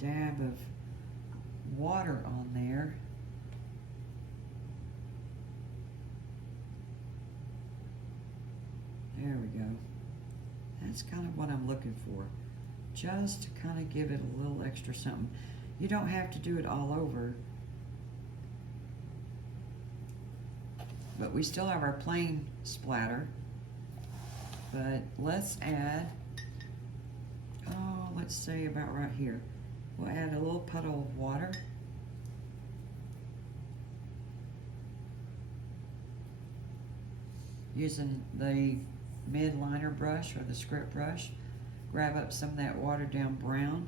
dab of water on there. There we go. That's kind of what I'm looking for. Just to kind of give it a little extra something. You don't have to do it all over. But we still have our plain splatter. But let's add, let's say about right here. We'll add a little puddle of water. Using the mid liner brush or the script brush, grab up some of that watered down brown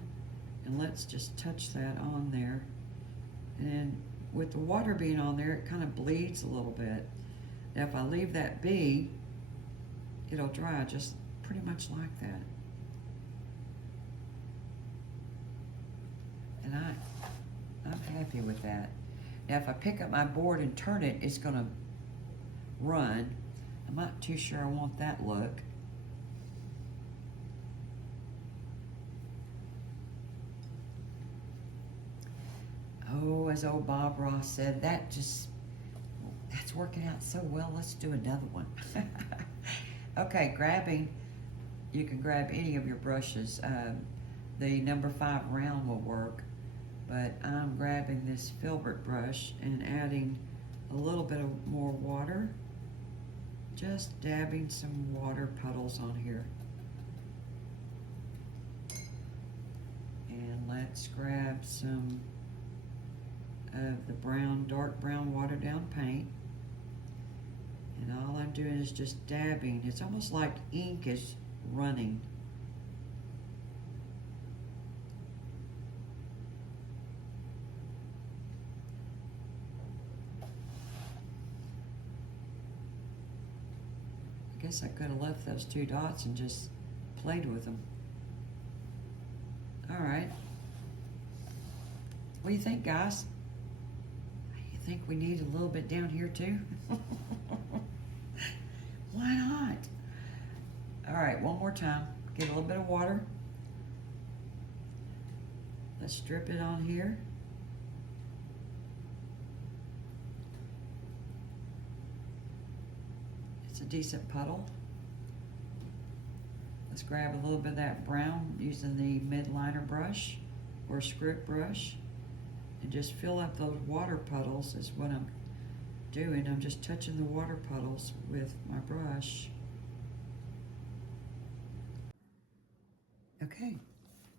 and let's just touch that on there. And then with the water being on there, it kind of bleeds a little bit. Now if I leave that be, it'll dry just pretty much like that. And I'm happy with that. Now if I pick up my board and turn it, it's gonna run. I'm not too sure I want that look. Oh, as old Bob Ross said, that's working out so well, let's do another one. Okay, you can grab any of your brushes. The number 5 round will work, but I'm grabbing this filbert brush and adding a little bit of more water. Just dabbing some water puddles on here. And let's grab some of the brown, dark brown watered down paint. And all I'm doing is just dabbing. It's almost like ink is running. I guess I could have left those 2 dots and just played with them. All right. What do you think, guys? You think we need a little bit down here too? Why not? All right, one more time. Get a little bit of water. Let's drip it on here. It's a decent puddle. Let's grab a little bit of that brown using the mid liner brush or script brush and just fill up those water puddles is what I'm doing. I'm just touching the water puddles with my brush. Okay,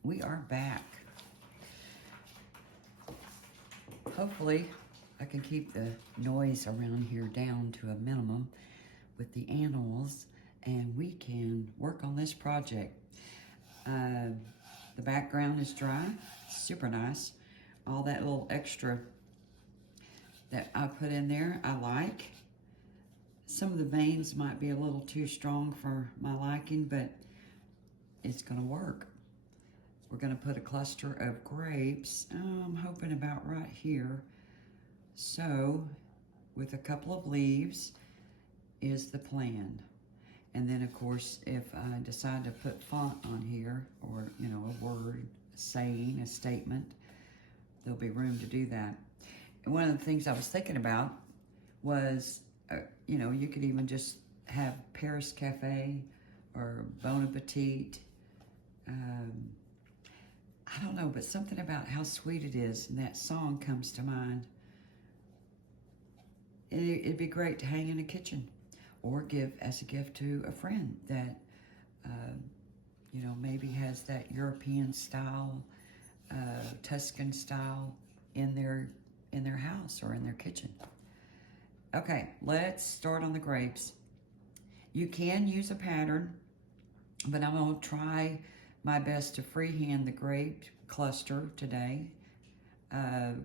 we are back. Hopefully I can keep the noise around here down to a minimum with the animals, and we can work on this project. The background is dry, super nice. All that little extra that I put in there, I like. Some of the veins might be a little too strong for my liking, but it's gonna work. We're gonna put a cluster of grapes. I'm hoping about right here. So, with a couple of leaves is the plan. And then of course, if I decide to put font on here, or a word, a saying, a statement, there'll be room to do that. And one of the things I was thinking about was, you could even just have Paris Cafe or Bon Appetit. I don't know, but something about how sweet it is, and that song comes to mind. It'd be great to hang in a kitchen or give as a gift to a friend that, maybe has that European style, Tuscan style in their house or in their kitchen. Okay, let's start on the grapes. You can use a pattern, but I'm gonna try my best to freehand the grape cluster today.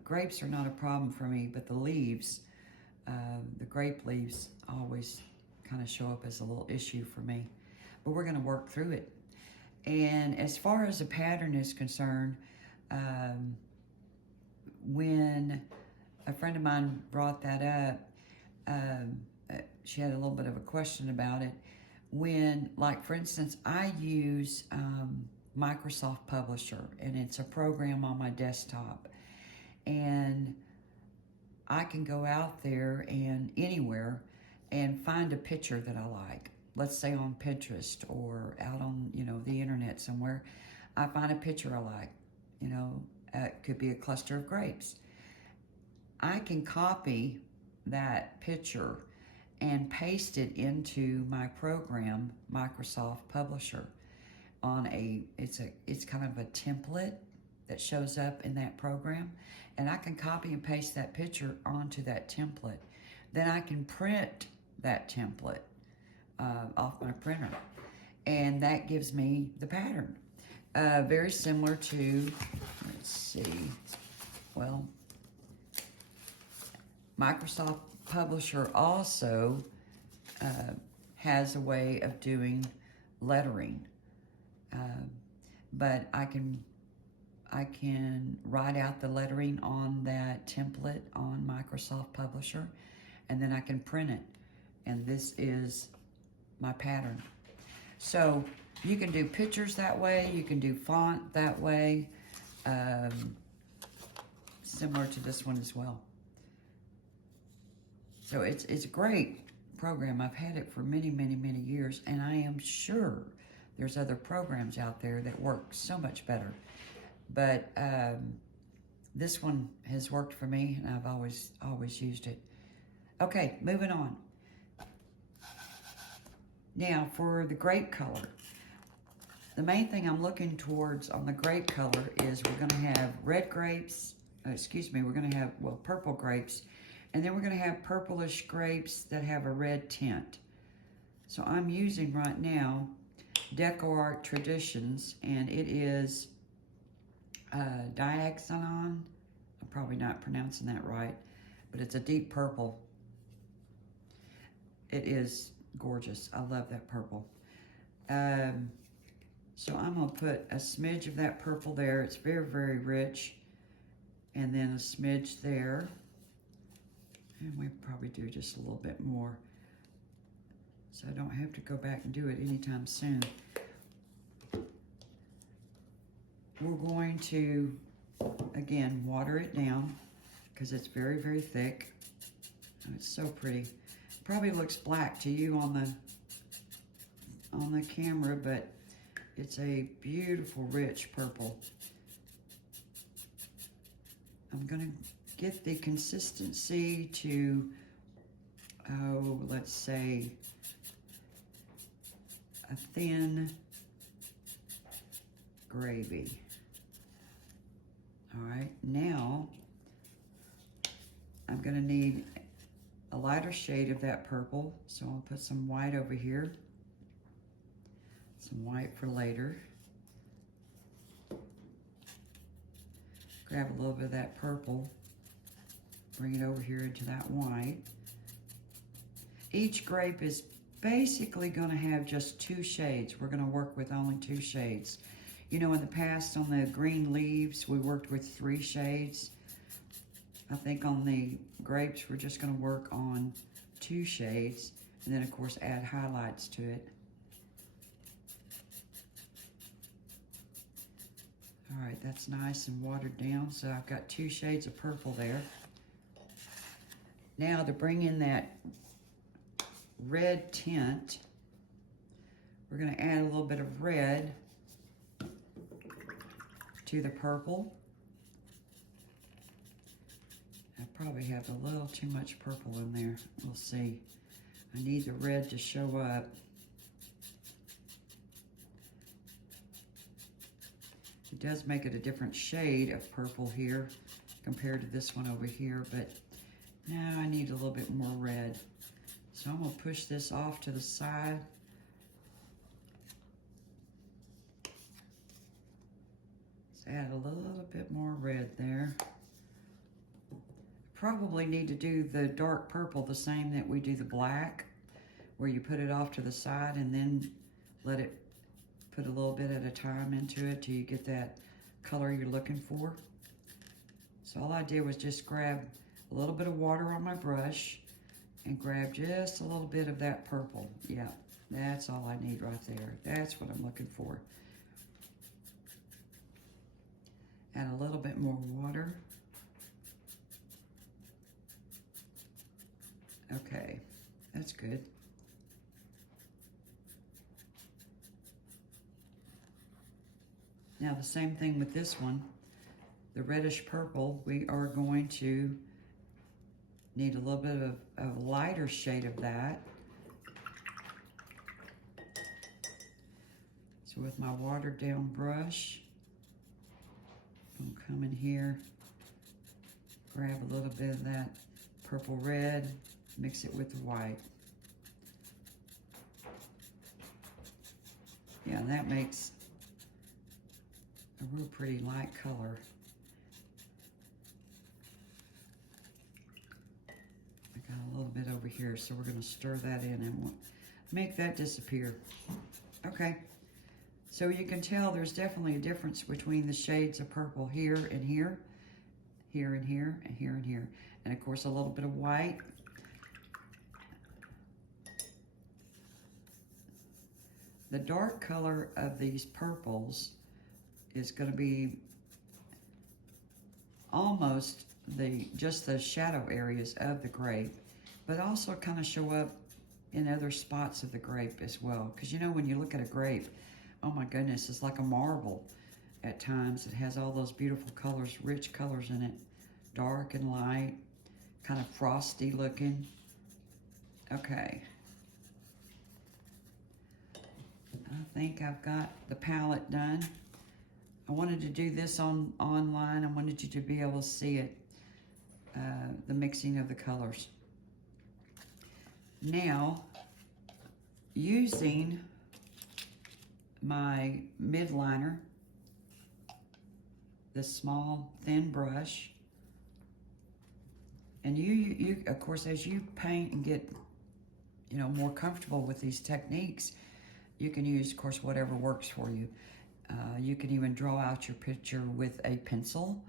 Grapes are not a problem for me, but the leaves, the grape leaves always kind of show up as a little issue for me. But we're gonna work through it. And as far as the pattern is concerned, when a friend of mine brought that up, she had a little bit of a question about it. When, like for instance, I use Microsoft Publisher, and it's a program on my desktop. And I can go out there and anywhere and find a picture that I like. Let's say on Pinterest or out on, the internet somewhere. I find a picture I like. It could be a cluster of grapes. I can copy that picture and paste it into my program, Microsoft Publisher. It's kind of a template that shows up in that program, and I can copy and paste that picture onto that template. Then I can print that template off my printer, and that gives me the pattern. Very similar to, let's see, well, Microsoft Publisher also has a way of doing lettering, but I can write out the lettering on that template on Microsoft Publisher, and then I can print it, and this is my pattern. So you can do pictures that way, you can do font that way, similar to this one as well. So it's a great program. I've had it for many, many, many years, and I am sure there's other programs out there that work so much better. But this one has worked for me, and I've always used it. Okay, moving on. Now for the grape color. The main thing I'm looking towards on the grape color is we're going to have red grapes, we're going to have, purple grapes, and then we're going to have purplish grapes that have a red tint. So I'm using right now Deco Art Traditions, and it is Diaxanon. I'm probably not pronouncing that right, but it's a deep purple. It is gorgeous. I love that purple. So I'm going to put a smidge of that purple there. It's very, very rich. And then a smidge there. And we probably do just a little bit more, so I don't have to go back and do it anytime soon. We're going to, again, water it down because it's very, very thick. And it's so pretty. Probably looks black to you on the camera, but it's a beautiful, rich purple. I'm going to get the consistency to, let's say, a thin gravy. All right, now I'm going to need a lighter shade of that purple, so I'll put some white over here, some white for later. Grab a little bit of that purple, bring it over here into that white. Each grape is basically going to have just 2 shades. We're going to work with only 2 shades. In the past on the green leaves, we worked with 3 shades. I think on the grapes, we're just going to work on 2 shades, and then of course add highlights to it. All right, that's nice and watered down, so I've got 2 shades of purple there. Now to bring in that red tint, we're going to add a little bit of red to the purple. I probably have a little too much purple in there. We'll see. I need the red to show up. It does make it a different shade of purple here compared to this one over here, but now I need a little bit more red. So I'm going to push this off to the side. Let's add a little bit more red there. Probably need to do the dark purple the same that we do the black, where you put it off to the side and then let it put a little bit at a time into it till you get that color you're looking for. So all I did was just grab a little bit of water on my brush and grab just a little bit of that purple. Yeah, that's all I need right there. That's what I'm looking for. Add a little bit more water. Okay, that's good. Now the same thing with this one. The reddish purple, we are going to need a little bit of a lighter shade of that. So with my watered down brush, I'm gonna come in here, grab a little bit of that purple red, mix it with the white. Yeah, that makes a real pretty light color. I got a little bit over here, so we're gonna stir that in and we'll make that disappear. Okay, so you can tell there's definitely a difference between the shades of purple here and here, here and here, and here and here. And of course a little bit of white. The dark color of these purples is going to be almost just the shadow areas of the grape, but also kind of show up in other spots of the grape as well. Because you know, when you look at a grape, oh my goodness, it's like a marble at times. It has all those beautiful colors, rich colors in it, dark and light, kind of frosty looking. Okay. I think I've got the palette done. I wanted to do this online. I wanted you to be able to see it, the mixing of the colors. Now, using my midliner, this small thin brush, and you of course, as you paint and get, you know, more comfortable with these techniques, you can use, of course, whatever works for you. You can even draw out your picture with a pencil,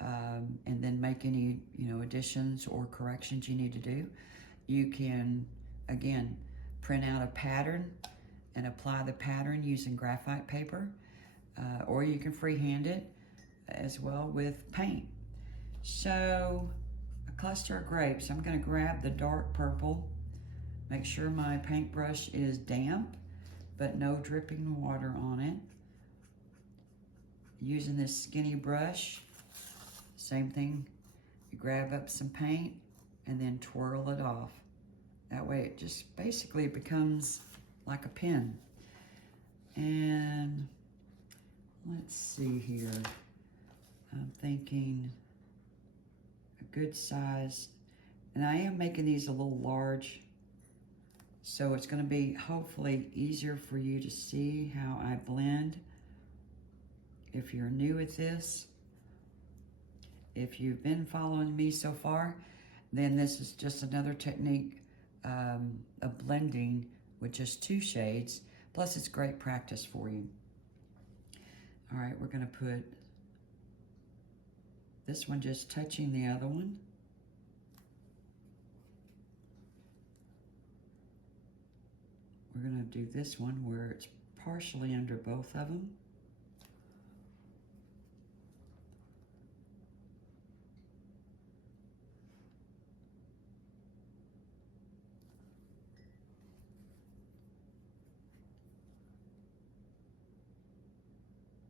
and then make any, you know, additions or corrections you need to do. You can, again, print out a pattern and apply the pattern using graphite paper, or you can freehand it as well with paint. So, a cluster of grapes. I'm going to grab the dark purple, make sure my paintbrush is damp, but no dripping water on it. Using this skinny brush, same thing. You grab up some paint and then twirl it off. That way it just basically becomes like a pen. And let's see here. I'm thinking a good size. And I am making these a little large, so it's going to be hopefully easier for you to see how I blend. If you're new at this, if you've been following me so far, then this is just another technique of blending with just 2 shades. Plus, it's great practice for you. All right, we're going to put this one just touching the other one. We're going to do this one where it's partially under both of them.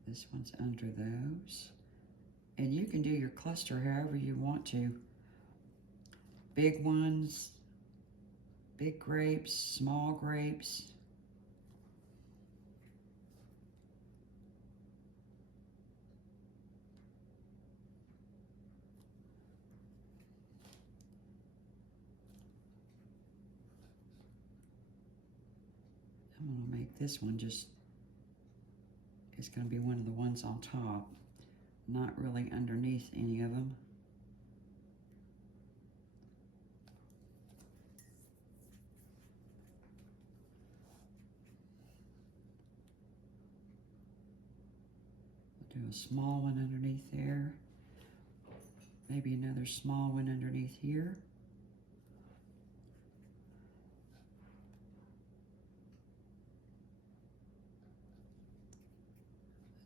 This one's under those. And you can do your cluster however you want to. Big ones, big grapes, small grapes. I'm going to make this one just, it's going to be one of the ones on top, not really underneath any of them. I'll do a small one underneath there, maybe another small one underneath here.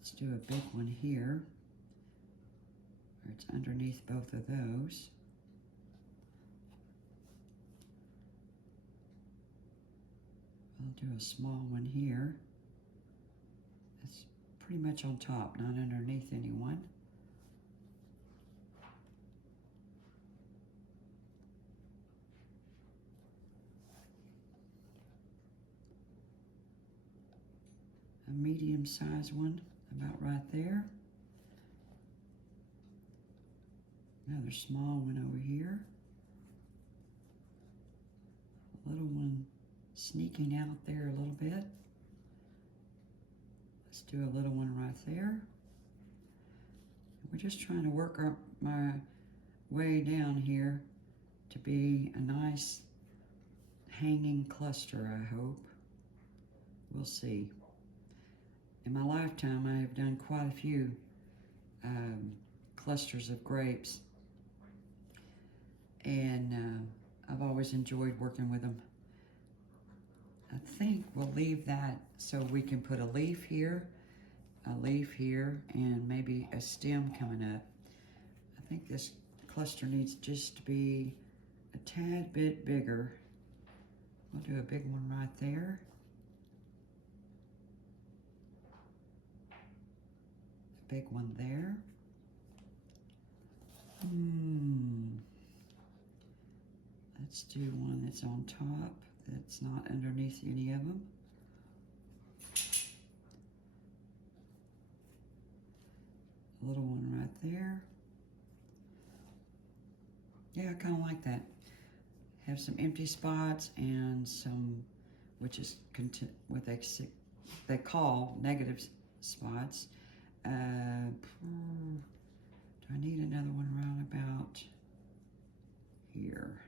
Let's do a big one here. it's underneath both of those. I'll do a small one here. It's pretty much on top, not underneath anyone. A medium-sized one, about right there. Another small one over here. A little one sneaking out there a little bit. Let's do a little one right there. We're just trying to work my way down here to be a nice hanging cluster, I hope. We'll see. In my lifetime, I have done quite a few clusters of grapes, and I've always enjoyed working with them. I think we'll leave that so we can put a leaf here, and maybe a stem coming up. I think this cluster needs just to be a tad bit bigger. We'll do a big one right there. A big one there. Let's do one that's on top, that's not underneath any of them. A little one right there. Yeah, I kind of like that. Have some empty spots and some, which is what they call negative spots. Do I need another one around about here?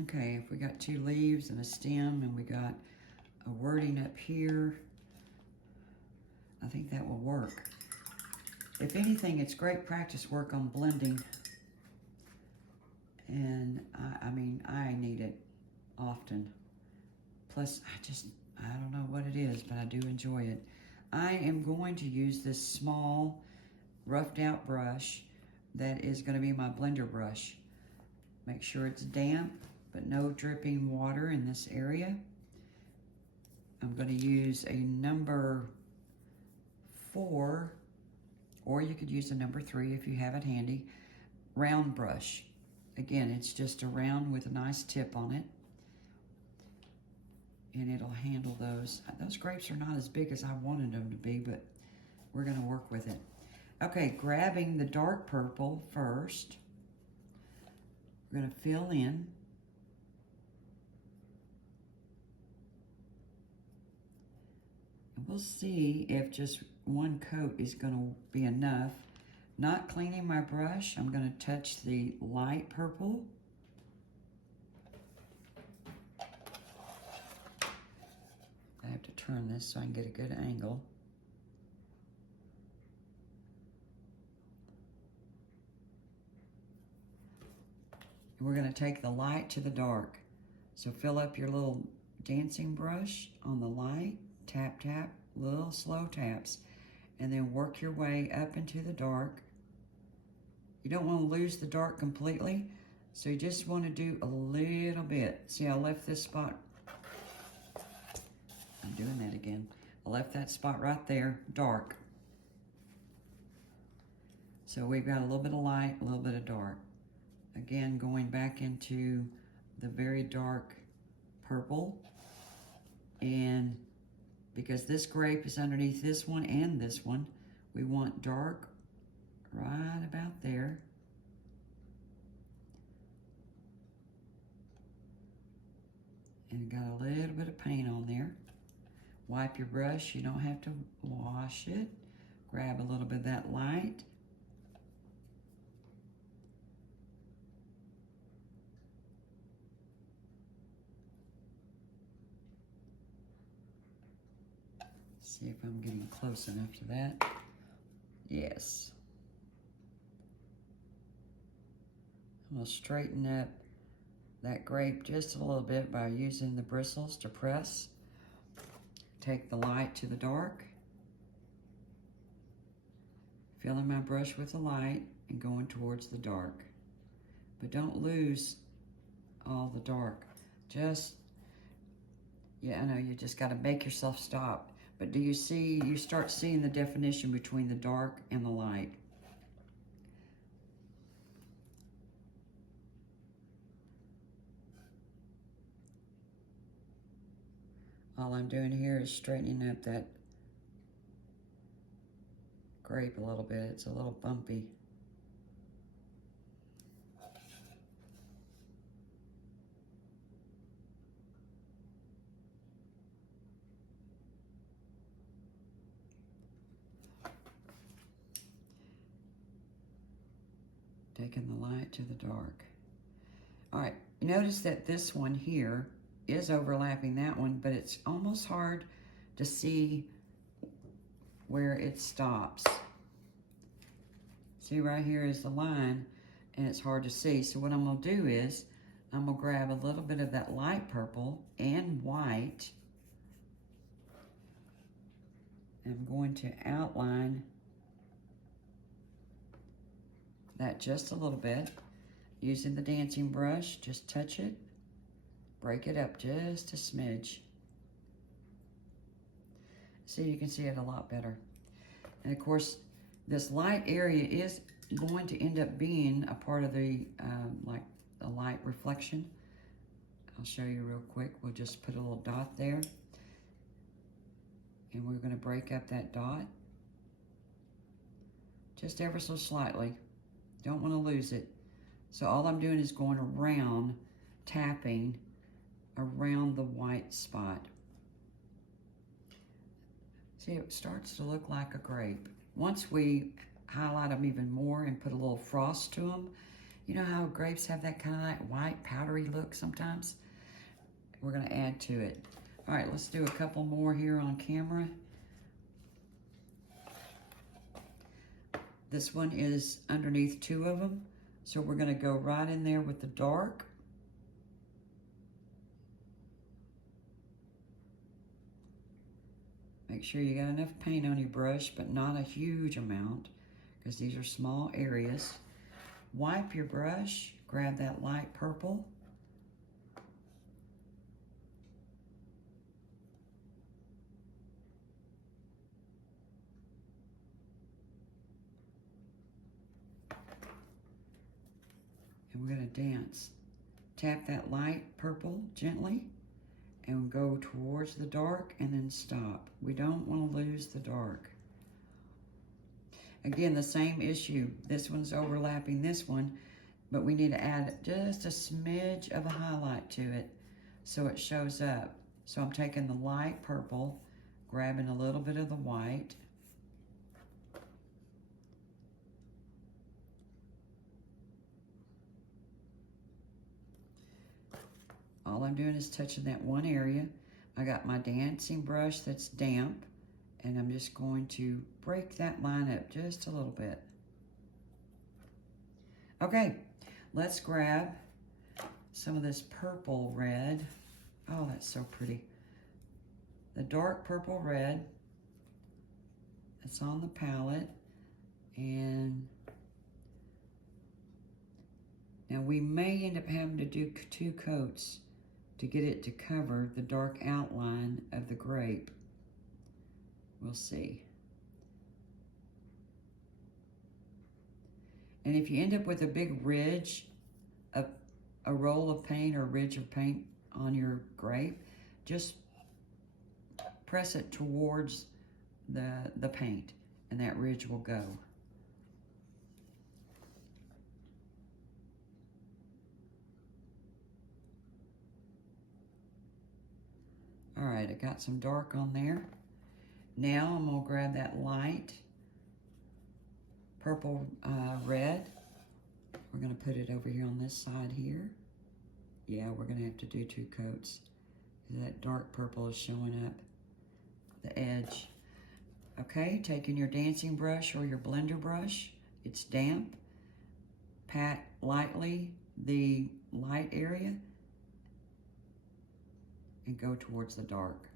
Okay, if we got 2 leaves and a stem and we got a wording up here, I think that will work. If anything, it's great practice work on blending. And I mean, I need it often. Plus, I don't know what it is, but I do enjoy it. I am going to use this small roughed out brush that is going to be my blender brush. Make sure it's damp, but no dripping water in this area. I'm going to use a number 4, or you could use a number 3 if you have it handy, round brush. Again, it's just a round with a nice tip on it, and it'll handle those. Those grapes are not as big as I wanted them to be, but we're going to work with it. Okay, grabbing the dark purple first. We're going to fill in. And we'll see if just one coat is going to be enough. Not cleaning my brush, I'm going to touch the light purple. I have to turn this so I can get a good angle. We're going to take the light to the dark. So fill up your little dancing brush on the light, tap, tap, little slow taps, and then work your way up into the dark. You don't want to lose the dark completely, so you just want to do a little bit. See, I left this spot. I'm doing that again. I left that spot right there, dark. So we've got a little bit of light, a little bit of dark. Again, going back into the very dark purple. And because this grape is underneath this one and this one, we want dark right about there. And got a little bit of paint on there. Wipe your brush, you don't have to wash it. Grab a little bit of that light. See if I'm getting close enough to that. Yes. I'm gonna straighten up that grape just a little bit by using the bristles to press. Take the light to the dark. Filling my brush with the light and going towards the dark. But don't lose all the dark. Yeah, I know, you just gotta make yourself stop. But do you see, you start seeing the definition between the dark and the light. All I'm doing here is straightening up that grape a little bit. It's a little bumpy. Taking the light to the dark. All right, notice that this one here is overlapping that one, but it's almost hard to see where it stops. See, right here is the line, and it's hard to see. So what I'm gonna do is, I'm gonna grab a little bit of that light purple and white. I'm going to outline that just a little bit. Using the dancing brush, just touch it, break it up just a smidge. So you can see it a lot better. And of course, this light area is going to end up being a part of the, like the light reflection. I'll show you real quick. We'll just put a little dot there. And we're gonna break up that dot. Just ever so slightly. Don't wanna lose it. So all I'm doing is going around, tapping around the white spot. See, it starts to look like a grape. Once we highlight them even more and put a little frost to them, you know how grapes have that kind of like white powdery look sometimes? We're gonna add to it. All right, let's do a couple more here on camera. This one is underneath two of them. So we're gonna go right in there with the dark. Make sure you got enough paint on your brush, but not a huge amount, because these are small areas. Wipe your brush, grab that light purple. And we're gonna dance. Tap that light purple gently and go towards the dark and then stop. We don't wanna lose the dark. Again, the same issue. This one's overlapping this one, but we need to add just a smidge of a highlight to it so it shows up. So I'm taking the light purple, grabbing a little bit of the white, all I'm doing is touching that one area. I got my dancing brush that's damp, and I'm just going to break that line up just a little bit. Okay, let's grab some of this purple red. Oh, that's so pretty. The dark purple red that's on the palette. And now we may end up having to do 2 coats to get it to cover the dark outline of the grape. We'll see. And if you end up with a big ridge, a roll of paint or ridge of paint on your grape, just press it towards the paint and that ridge will go. All right, I got some dark on there. Now I'm gonna grab that light purple red. We're gonna put it over here on this side here. Yeah, we're gonna have to do 2 coats. That dark purple is showing up the edge. Okay, taking your dancing brush or your blender brush, it's damp. Pat lightly the light area and go towards the dark.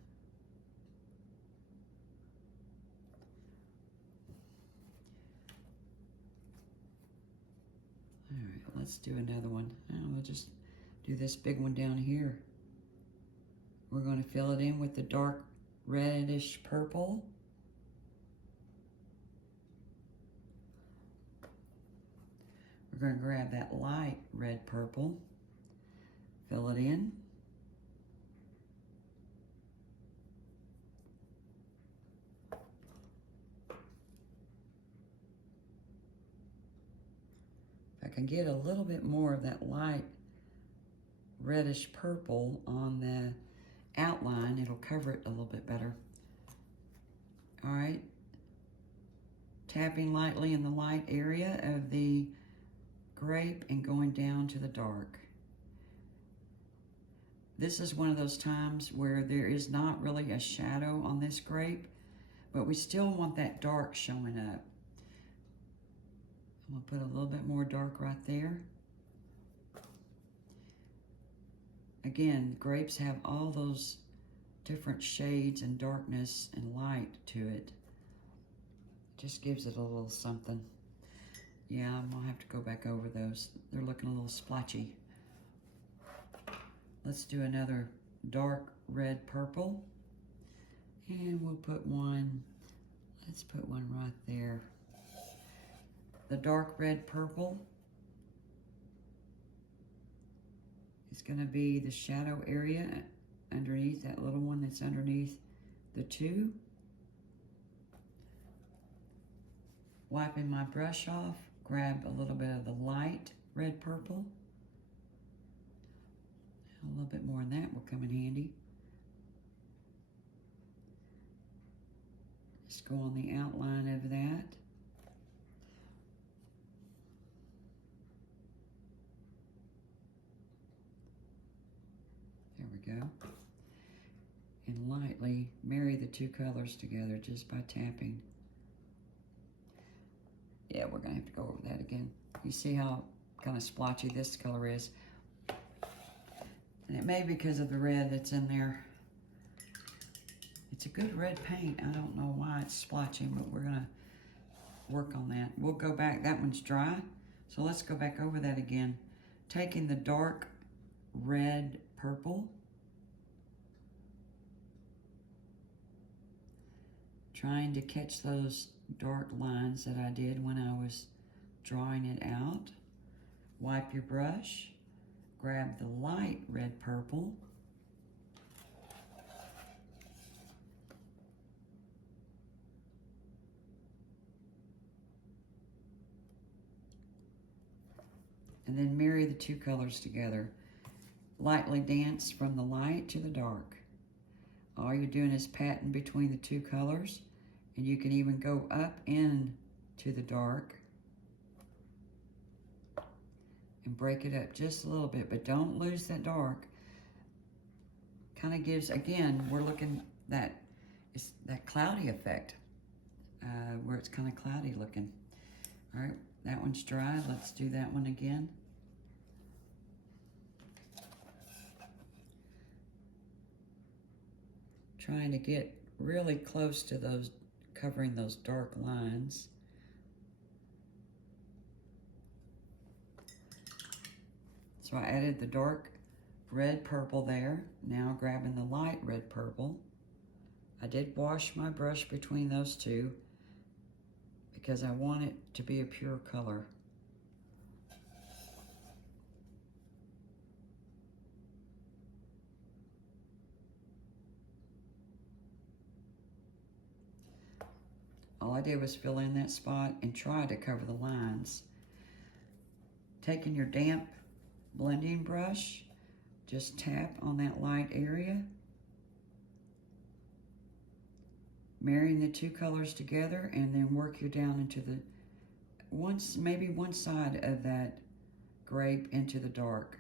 All right, let's do another one. We'll just do this big one down here. We're going to fill it in with the dark reddish purple. We're going to grab that light red purple, fill it in. If I can get a little bit more of that light reddish purple on the outline, it'll cover it a little bit better. All right, tapping lightly in the light area of the grape and going down to the dark. This is one of those times where there is not really a shadow on this grape, but we still want that dark showing up. I'm gonna put a little bit more dark right there. Again, grapes have all those different shades and darkness and light to it. Just gives it a little something. Yeah, I'm gonna have to go back over those. They're looking a little splotchy. Let's do another dark red purple. And we'll put one, let's put one right there. The dark red purple is gonna be the shadow area underneath, that little one that's underneath the two. Wiping my brush off, grab a little bit of the light red purple. A little bit more than that will come in handy. Just go on the outline of that. There we go. And lightly marry the two colors together just by tapping. Yeah, we're gonna have to go over that again. You see how kind of splotchy this color is? And it may be because of the red that's in there. It's a good red paint. I don't know why it's splotching, but we're gonna work on that. We'll go back, that one's dry. So let's go back over that again. Taking the dark red purple. Trying to catch those dark lines that I did when I was drawing it out. Wipe your brush. Grab the light red purple. And then marry the two colors together. Lightly dance from the light to the dark. All you're doing is patting between the two colors, and you can even go up into the dark and break it up just a little bit, but don't lose that dark. Kind of gives, again, we're looking that, it's that cloudy effect, where it's kind of cloudy looking. All right, that one's dry. Let's do that one again. Trying to get really close to those, covering those dark lines. So I added the dark red purple there. Now grabbing the light red purple. I did wash my brush between those two because I want it to be a pure color. All I did was fill in that spot and try to cover the lines. Taking your damp blending brush, just tap on that light area. Marrying the two colors together and then work you down into the, maybe one side of that grape into the dark.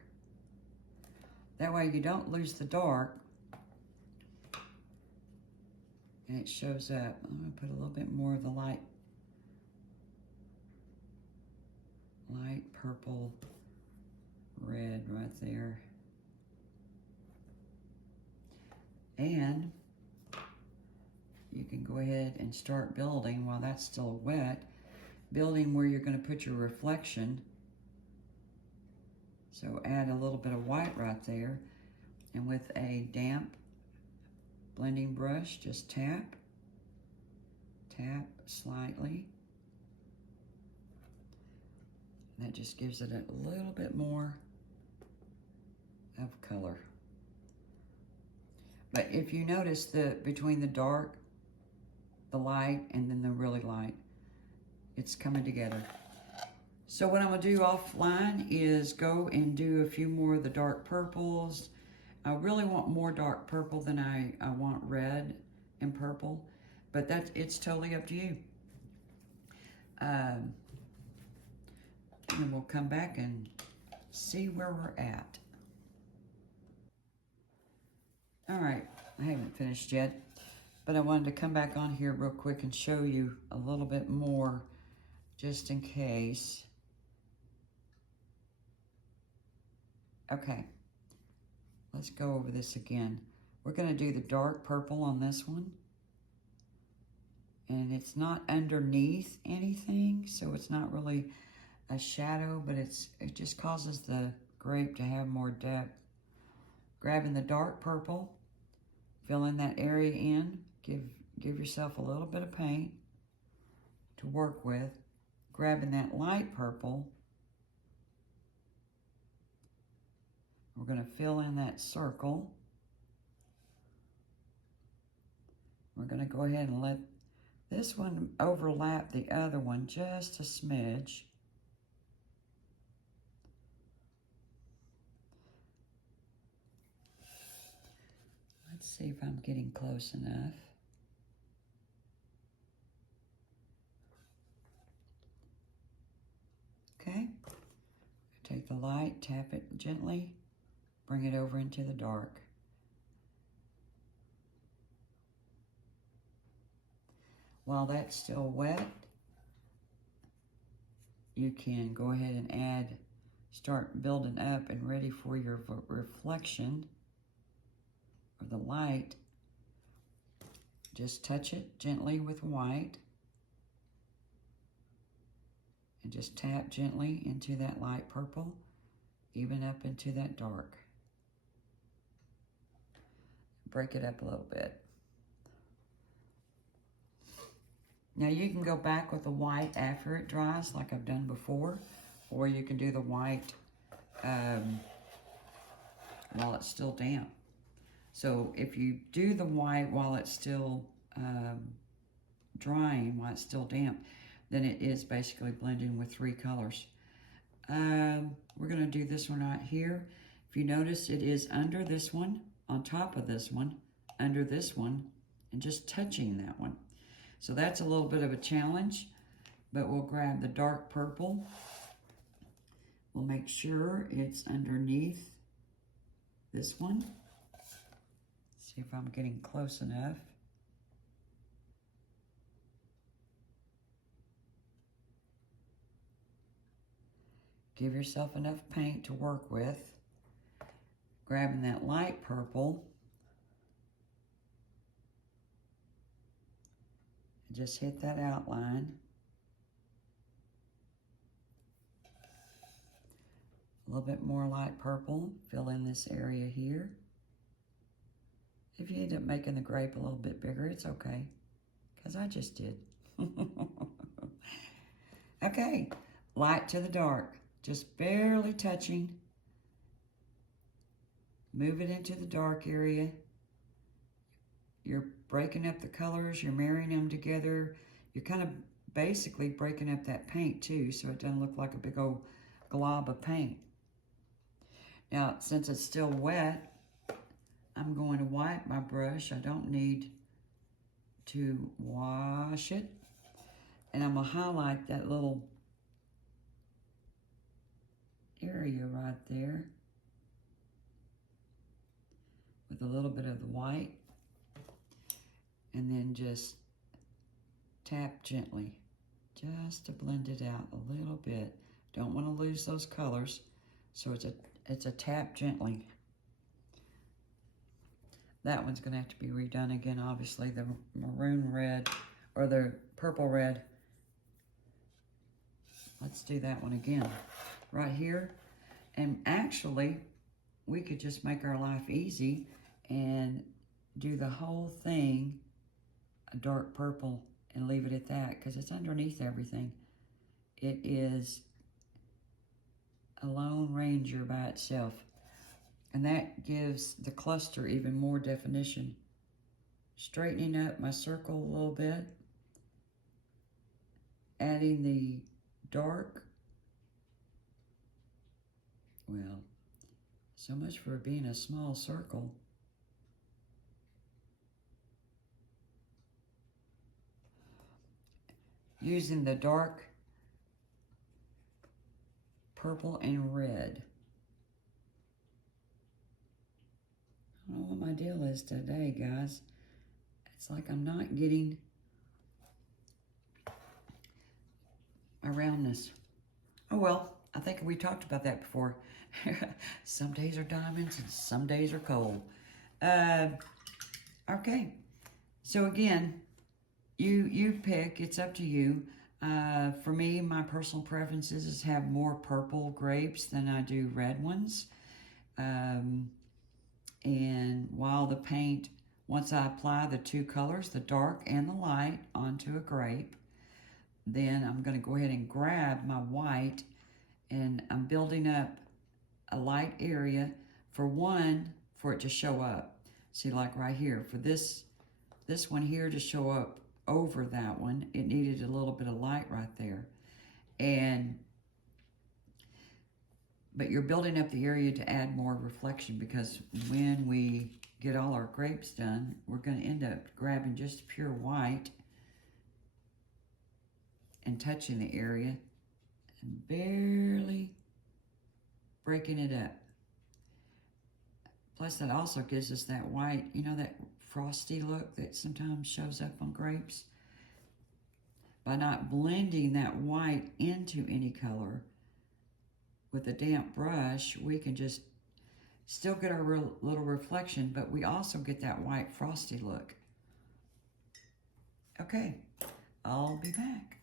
That way you don't lose the dark and it shows up. I'm gonna put a little bit more of the light purple red right there. And you can go ahead and start building while that's still wet, building where you're going to put your reflection. So add a little bit of white right there, and with a damp blending brush, just tap slightly. And that just gives it a little bit more of color. But if you notice between the dark, the light, and then the really light, it's coming together. So what I'm gonna do offline is go and do a few more of the dark purples. I really want more dark purple than I want red and purple, but it's totally up to you. And then we'll come back and see where we're at. All right, I haven't finished yet, but I wanted to come back on here real quick and show you a little bit more just in case. Okay, let's go over this again. We're gonna do the dark purple on this one. And it's not underneath anything, so it's not really a shadow, but it just causes the grape to have more depth. Grabbing the dark purple, filling that area in, give yourself a little bit of paint to work with. Grabbing that light purple, we're going to fill in that circle. We're going to go ahead and let this one overlap the other one just a smidge. Let's see if I'm getting close enough. Okay, take the light, tap it gently, bring it over into the dark. While that's still wet, you can go ahead and start building up and ready for your reflection or the light. Just touch it gently with white and just tap gently into that light purple, even up into that dark. Break it up a little bit. Now you can go back with the white after it dries like I've done before, or you can do the white while it's still damp. So if you do the white while it's still drying, while it's still damp, then it is basically blending with three colors. We're gonna do this one right here. If you notice, it is under this one, on top of this one, under this one, and just touching that one. So that's a little bit of a challenge, but we'll grab the dark purple. We'll make sure it's underneath this one. See if I'm getting close enough. Give yourself enough paint to work with. Grabbing that light purple. Just hit that outline. A little bit more light purple. Fill in this area here. If you end up making the grape a little bit bigger, it's okay, because I just did. Okay, light to the dark. Just barely touching. Move it into the dark area. You're breaking up the colors, you're marrying them together. You're kind of basically breaking up that paint too, so it doesn't look like a big old glob of paint. Now, since it's still wet, I'm going to wipe my brush. I don't need to wash it. And I'm gonna highlight that little area right there with a little bit of the white. And then just tap gently, just to blend it out a little bit. Don't want to lose those colors, so It's a tap gently. That one's gonna have to be redone again, obviously. The maroon red, or the purple red. Let's do that one again. Right here. And actually, we could just make our life easy and do the whole thing a dark purple and leave it at that, because it's underneath everything. It is a Lone Ranger by itself. And that gives the cluster even more definition. Straightening up my circle a little bit. Adding the dark. Well, so much for being a small circle. Using the dark purple and red. I don't know what my deal is today, guys. It's like I'm not getting around this. Oh well, I think we talked about that before. Some days are diamonds and some days are coal. Okay, so again, you pick. It's up to you. For me, my personal preferences is have more purple grapes than I do red ones. And while the paint, once I apply the two colors, the dark and the light, onto a grape, then I'm going to go ahead and grab my white, and I'm building up a light area for it to show up. See, like right here, for this one here to show up over that one, it needed a little bit of light right there. But you're building up the area to add more reflection, because when we get all our grapes done, we're going to end up grabbing just pure white and touching the area and barely breaking it up. Plus, that also gives us that white, you know, that frosty look that sometimes shows up on grapes. By not blending that white into any color with a damp brush, we can just still get our little reflection, but we also get that white frosty look. Okay, I'll be back.